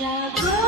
Club.